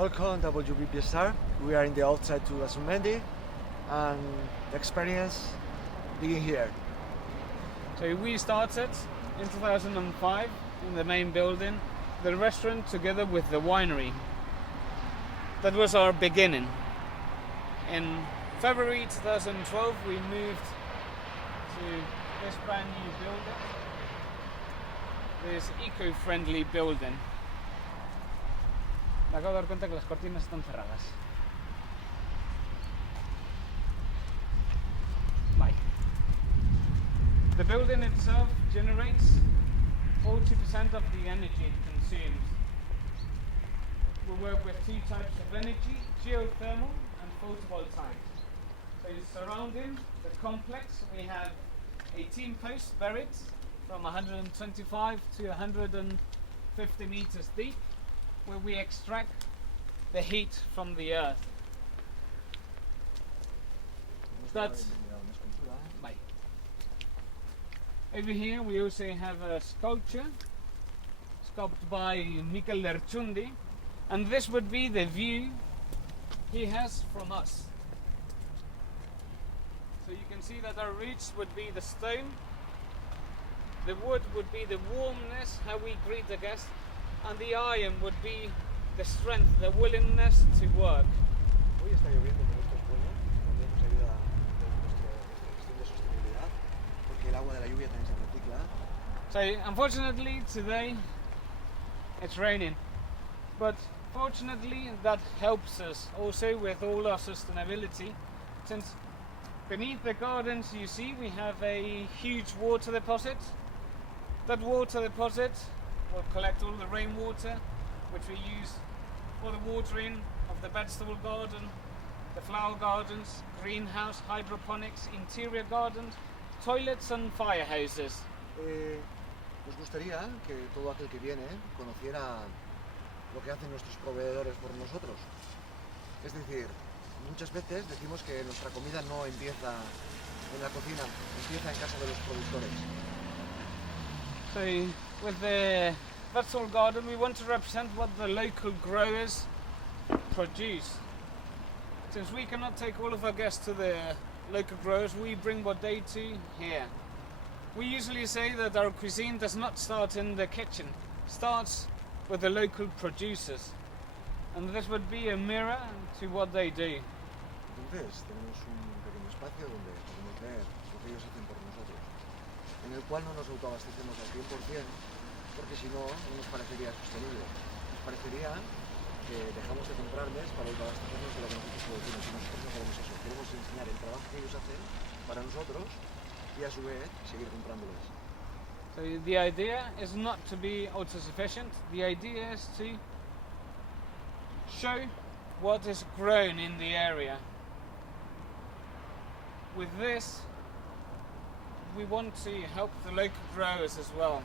Welcome WBPSR. We are in the outside to Azurmendi, and the experience begin here. So we started in 2005 in the main building, the restaurant together with the winery. That was our beginning. In February 2012 we moved to this brand new building, this eco-friendly building. Me acabo de dar cuenta que las cortinas están cerradas. Bye. The building itself generates 40% of the energy it consumes. We work with two types of energy, geothermal and photovoltaic. So surrounding the complex we have 18 posts buried from 125 to 150 meters deep, where we extract the heat from the earth. That's bye. Over here we also have a sculpture sculpted by Michelin, and this would be the view he has from us. So you can see that our roots would be the stone, the wood would be the warmness, how we greet the guest, and the iron would be the strength, the willingness to work. Hoy está lloviendo, pero esto es bueno, también nos ayuda en nuestra gestión de sostenibilidad, porque el agua de la lluvia también se recicla. So unfortunately today it's raining, but fortunately that helps us also with all our sustainability, since beneath the gardens you see we have a huge water deposit. That water deposit will collect all the rainwater, which we use for the watering of the vegetable garden, the flower gardens, greenhouse, hydroponics, interior gardens, toilets and fire houses. Nos gustaría que todo aquel que viene conociera lo que hacen nuestros proveedores por nosotros. Es decir, muchas veces decimos que nuestra comida no empieza en la cocina, empieza en casa de los productores. So with the vegetable garden we want to represent what the local growers produce. Since we cannot take all of our guests to the local growers, we bring what they do here. We usually say that our cuisine does not start in the kitchen, it starts with the local producers. And this would be a mirror to what they do. Entonces tenemos un pequeño espacio donde podemos ver lo que ellos hacen por nosotros, en el cual no nos autoabastecemos al 100%, porque si no, no nos parecería sostenible. Nos parecería que dejamos de comprarles para autoabastecernos de lo que nosotros producimos, y nosotros no queremos eso. Queremos enseñar el trabajo que ellos hacen para nosotros y a su vez seguir comprándoles. So the idea is not to be autosufficient, the idea is to show what is grown in the area. With this, we want to help the local growers as well.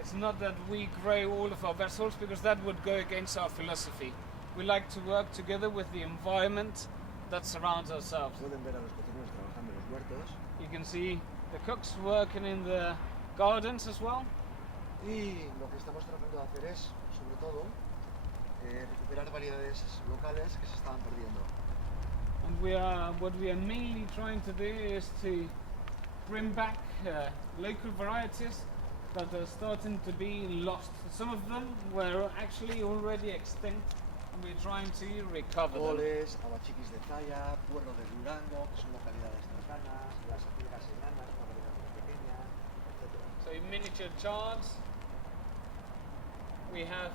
It's not that we grow all of our vegetables, because that would go against our philosophy. We like to work together with the environment that surrounds ourselves. Pueden ver a los cocineros trabajando en los huertos. You can see the cooks working in the gardens as well. Y lo que estamos tratando de hacer es, sobre todo, recuperar variedades locales que se estaban perdiendo. And what we are mainly trying to do is to bring back local varieties that are starting to be lost. Some of them were actually already extinct, and we're trying to recover them. Oles, abachiquis de Zaya, puerro de Durango, que son localidades cercanas, las acelgas enanas, una variedad más pequeña, etc. So miniature chards. We have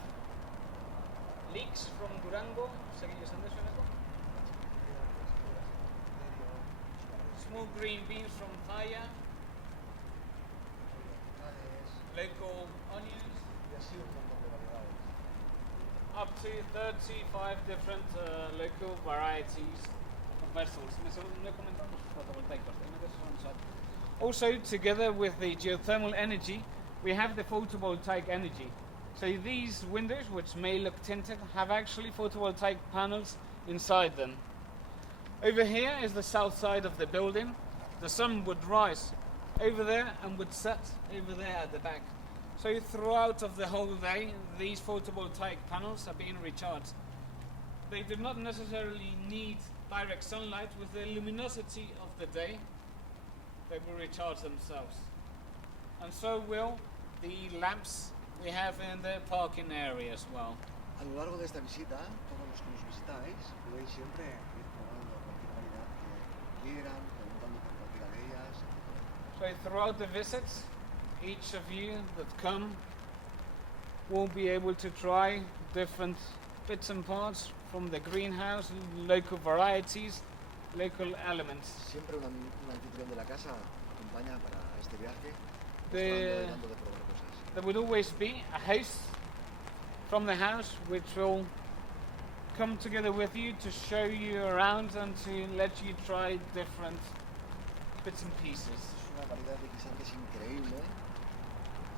leeks from Durango. ¿Seguís en eso, Eneko? Small green beans from Thaya. Local onions. Y así un montón de variedades. Up to 35 different local varieties of vegetables. Also, together with the geothermal energy, we have the photovoltaic energy. So these windows, which may look tinted, have actually photovoltaic panels inside them. Over here is the south side of the building. The sun would rise over there and would set over there at the back. So throughout of the whole day, these photovoltaic panels are being recharged. they do not necessarily need direct sunlight. With the luminosity of the day, they will recharge themselves. And so will the lamps we have in the parking area as well. A lo largo de esta visita, todos los que nos visitáis, podéis siempre ir probando cualquier variedad que quieran, preguntando por cualquiera de ellas, etc. So throughout the visit, each of you that come will be able to try different bits and parts from the greenhouse, local varieties, local elements. Siempre un anfitrión de la casa acompaña para este viaje, The- dando de probar cosas. There would always be a host from the house which will come together with you to show you around and to let you try different bits and pieces. Es una variedad de guisantes increíble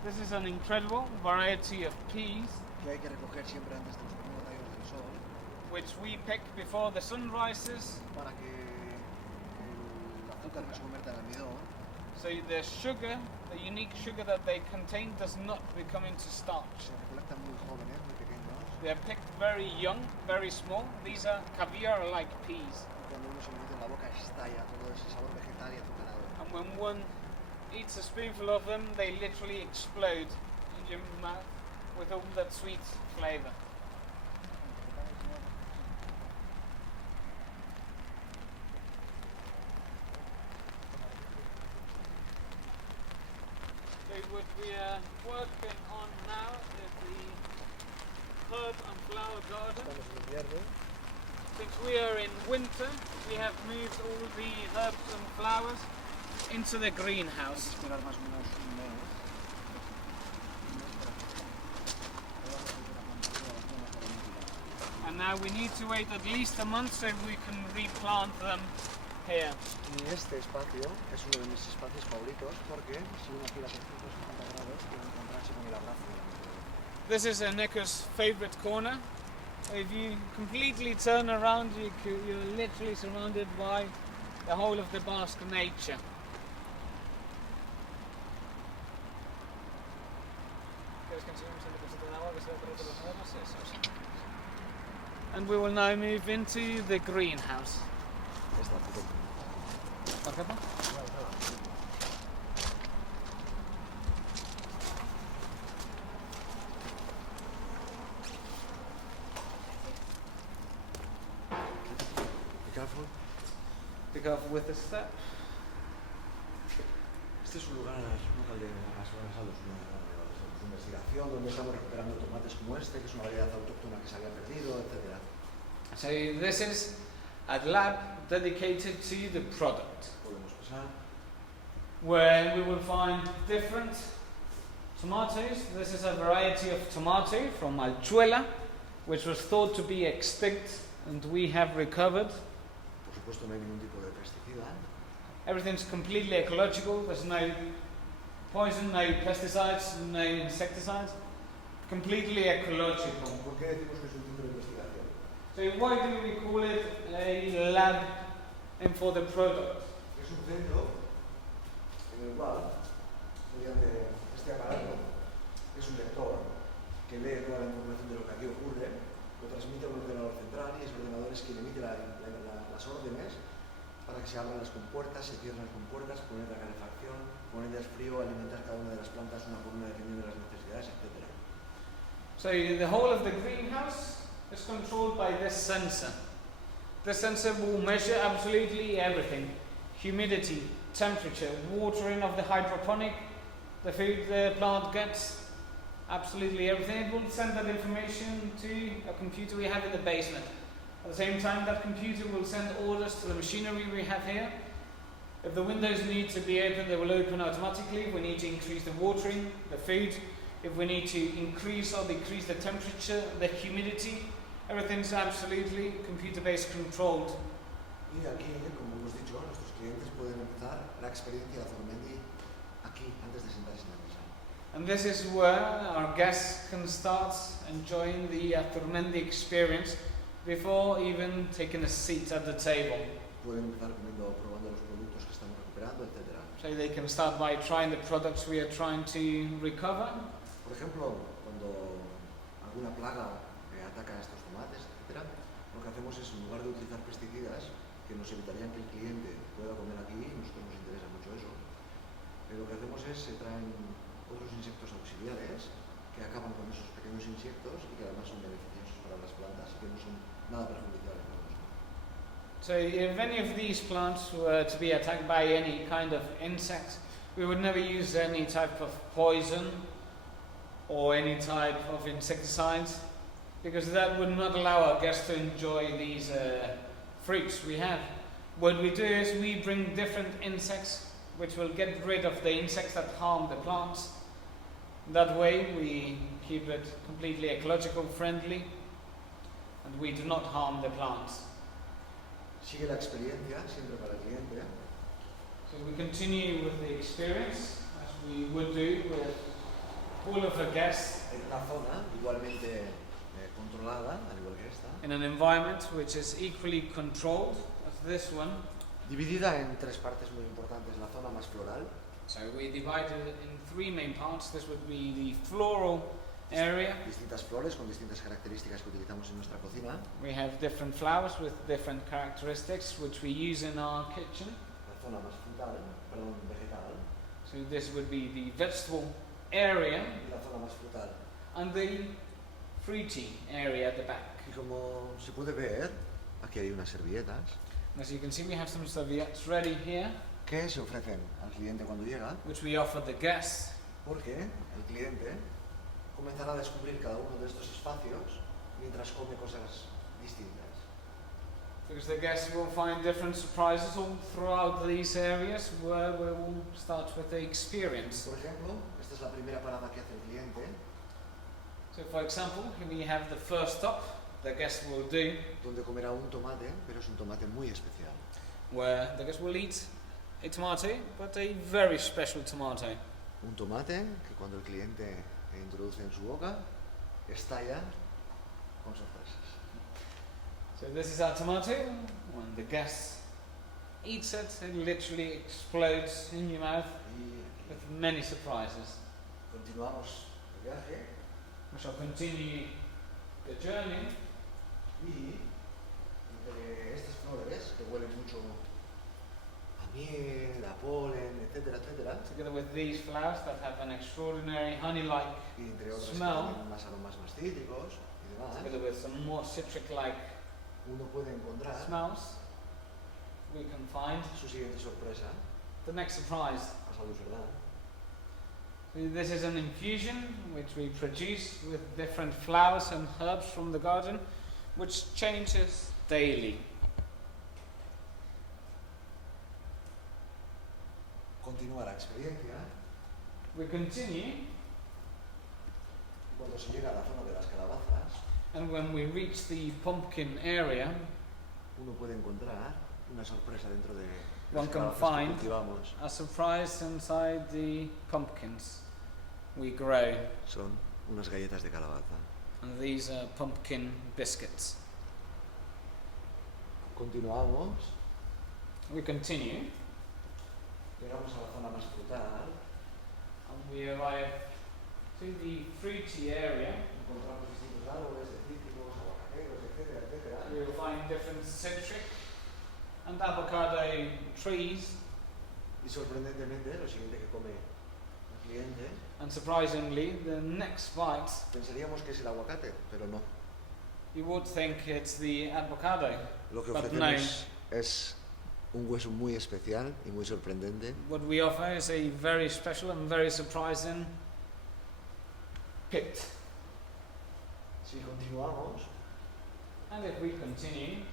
This is an incredible variety of peas que hay que recoger siempre antes de los primeros rayos del sol which we pick before the sun rises, para que el azúcar no se convierta en almidón. so the sugar, the unique sugar that they contain, does not become into starch. Se recolectan muy jóvenes, muy pequeños. They are picked very young, very small. These are caviar-like peas, Y cuando uno se lo mete en la boca estalla todo ese sabor vegetal y azucarado. and when one eats a spoonful of them, they literally explode in your mouth with all that sweet flavor. So what we are working on now is the herb and flower garden. Estamos en invierno. Since we are in winter, we have moved all the herbs and flowers into the greenhouse. Esperar más o menos un mes. And now we need to wait at least a month so we can replant them here. Y este espacio es uno de mis espacios favoritos porque si uno gira por 160 grados puede encontrarse con el abrazo de la naturaleza. This is Eneko's favorite corner. If you completely turn around, you're literally surrounded by the whole of the Basque nature. And we will now move into the greenhouse. Esta pequeña. Be careful. Pick up with the step. Este es un local de investigación donde estamos recuperando tomates como este, que es una variedad autóctona que se había perdido, etc. So this is a lab dedicated to the product, Podemos pasar. where we will find different tomatoes. This is a variety of tomato from Alchuela, which was thought to be extinct, and we have recovered. Por supuesto no hay ningún tipo de pesticida. Everything's completely ecological. There's no poison, no pesticides, no insecticides. Completely ecological. ¿Por qué decimos que es un centro de investigación? So why do we call it a lab and for the product? Es un centro en el cual, mediante este aparato, que es un lector, que lee toda la información de lo que aquí ocurre, lo transmite a un ordenador central y ese ordenador es quien emite las órdenes para que se abran las compuertas, se cierren las compuertas, poner la calefacción, ponerlas frío, alimentar cada una de las plantas una por una dependiendo de las necesidades, etc. So the whole of the greenhouse is controlled by this sensor. This sensor will measure absolutely everything: humidity, temperature, watering of the hydroponic, the food the plant gets, absolutely everything. It will send that information to a computer we have in the basement. At the same time, that computer will send orders to the machinery we have here. If the windows need to be open, they will open automatically. If we need to increase the watering, the food, if we need to increase or decrease the temperature, the humidity, everything's absolutely computer-based controlled. Y aquí, como hemos dicho, nuestros clientes pueden empezar la experiencia de Azurmendi aquí, antes de sentarse en la mesa. And this is where our guests can start enjoying the Azurmendi experience before even taking a seat at the table. Pueden empezar probando los productos que estamos recuperando, etc. So they can start by trying the products we are trying to recover. Por ejemplo, cuando alguna plaga ataca a estos tomates, etc., lo que hacemos es, en lugar de utilizar pesticidas, que nos evitarían que el cliente pueda comer aquí, y nosotros nos interesa mucho eso, lo que hacemos es, se traen otros insectos auxiliares que acaban con esos pequeños insectos y que además son beneficiosos para las plantas y que no son nada perjudiciales para nosotros. So if any of these plants were to be attacked by any kind of insect, we would never use any type of poison or any type of insecticides, because that would not allow our guests to enjoy these fruits we have. What we do is we bring different insects which will get rid of the insects that harm the plants. That way we keep it completely ecological friendly and we do not harm the plants. Sigue la experiencia siempre para el cliente. So we continue with the experience as we would do with all of our guests. En una zona igualmente controlada, al igual que esta. In an environment which is equally controlled as this one. Dividida en tres partes muy importantes, la zona más floral. So we divided it in three main parts. This would be the floral area. Distintas flores con distintas características que utilizamos en nuestra cocina. We have different flowers with different characteristics which we use in our kitchen. La zona más frutal, perdón, vegetal. So this would be the vegetable area. Y la zona más frutal. And the fruity area at the back. Y como se puede ver, aquí hay unas servilletas. As you can see, we have some serviettes ready here, que se ofrecen al cliente cuando llega, which we offer the guests, porque el cliente comenzará a descubrir cada uno de estos espacios mientras come cosas distintas. because the guests will find different surprises all throughout these areas where we will start with the experience. Por ejemplo, esta es la primera parada que hace el cliente, So for example, here we have the first stop the guest will do, donde comerá un tomate, pero es un tomate muy especial. where the guest will eat a tomato, but a very special tomato. Un tomate que cuando el cliente introduce en su boca, estalla con sorpresas. So this is our tomato. When the guest eats it, it literally explodes in your mouth Y with many surprises. continuamos el viaje We shall continue the journey. y entre estas flores que huelen mucho a miel, a polen, etcétera, etcétera, Together with these flowers that have an extraordinary honey-like y entre otras que smell, tienen más aromas más cítricos y demás, together with some more citric-like uno puede encontrar smells, we can find su siguiente sorpresa, the next surprise. a salud, ¿verdad? This is an infusion which we produce with different flowers and herbs from the garden, which changes daily. Continúa la experiencia We continue, y cuando se llega a la zona de las calabazas, and when we reach the pumpkin area, uno puede encontrar una sorpresa dentro de One las can calabazas que find cultivamos. a surprise inside the pumpkins we grow, Son unas galletas de calabaza. and these are pumpkin biscuits. Continuamos, We continue, llegamos a la zona más frutal, and we arrive to the fruity area. encontramos distintos árboles de cítricos, aguacateros, etcétera, etcétera. We will find different citric and avocado trees, Y sorprendentemente, lo siguiente que come el cliente, and surprisingly, the next bite, pensaríamos que es el aguacate, pero no. you would think it's the avocado, Lo que but no. ofrecemos es un hueso muy especial y muy sorprendente, What we offer is a very special and very surprising pit. si continuamos, And if we continue,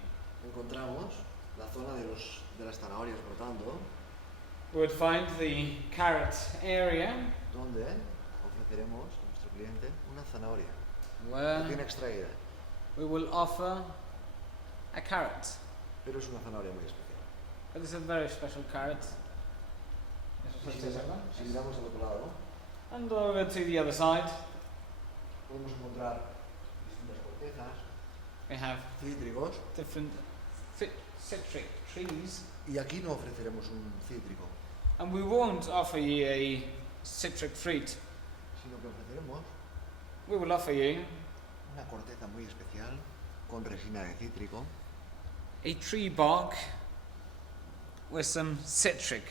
encontramos la zona de las zanahorias brotando, we would find the carrot area, donde ofreceremos a nuestro cliente una zanahoria where recién extraída, we will offer a carrot. pero es una zanahoria muy especial. But it's a very special carrot. Y si miramos al otro lado, And over to the other side, podemos encontrar distintas cortezas, we have cítricos, different citric trees. y aquí no ofreceremos un cítrico, And we won't offer you a citric fruit. sino que ofreceremos We will offer you una corteza muy especial, con resina de cítrico, a tree bark with some citric.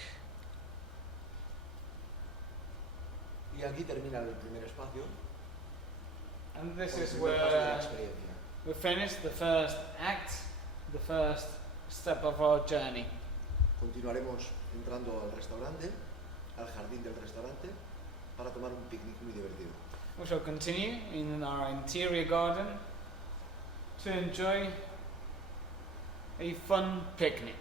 y aquí termina el primer espacio. And this con el is primer paso de la where experiencia. we finished the first act, the first step of our journey. Continuaremos entrando al restaurante, al jardín del restaurante, para tomar un picnic muy divertido. We shall continue in our interior garden to enjoy a fun picnic.